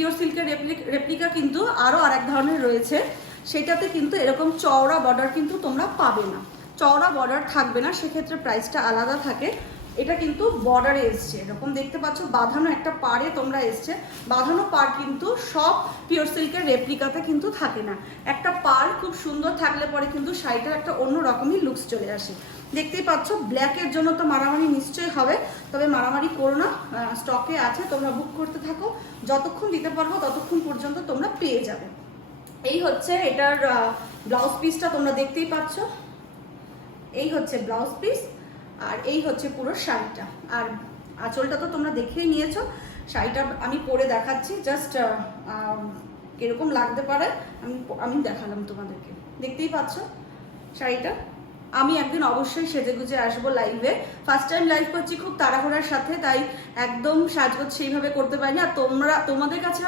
Pure সিল্কের replica কিন্তু আরও আরেক ধরনের রয়েছে, সেটাতে কিন্তু এরকম চওড়া বর্ডার কিন্তু তোমরা পাবে না, চওড়া বর্ডার থাকবে না, সেক্ষেত্রে প্রাইসটা আলাদা থাকে। এটা কিন্তু বর্ডারে এসছে, এরকম দেখতে পাচ্ছ বাঁধানো একটা পাড়ে তোমরা এসছে। বাঁধানো পাড় কিন্তু সব পিওর সিল্কের রেপ্লিকাতে কিন্তু থাকে না। একটা পাড় খুব সুন্দর থাকলে পরে কিন্তু শাড়িটার একটা অন্য রকমই লুকস চলে আসে। দেখতেই পাচ্ছ ব্ল্যাকের জন্য তো মারামারি নিশ্চয়ই হবে, তবে মারামারি করো না, স্টকে আছে, তোমরা বুক করতে থাকো, যতক্ষণ দিতে পারবো ততক্ষণ পর্যন্ত তোমরা পেয়ে যাবে। এই হচ্ছে এটার ব্লাউজ পিসটা, তোমরা দেখতেই পাচ্ছ, এই হচ্ছে ব্লাউজ পিস, আর এই হচ্ছে পুরো শাড়িটা। আর আঁচলটা তো তোমরা দেখেই নিয়েছো, শাড়িটা আমি পরে দেখাচ্ছি, জাস্ট কিরকম লাগতে পারে আমি দেখালাম তোমাদেরকে। দেখতেই পাচ্ছ শাড়িটা। আমি একদিন অবশ্যই সেজেগুজে আসবো লাইভে, ফার্স্ট টাইম লাইভ করছি খুব তাড়াহুড়ার সাথে, তাই একদম সাজগোজ সেইভাবে করতে পারিনি। আর তোমাদের কাছে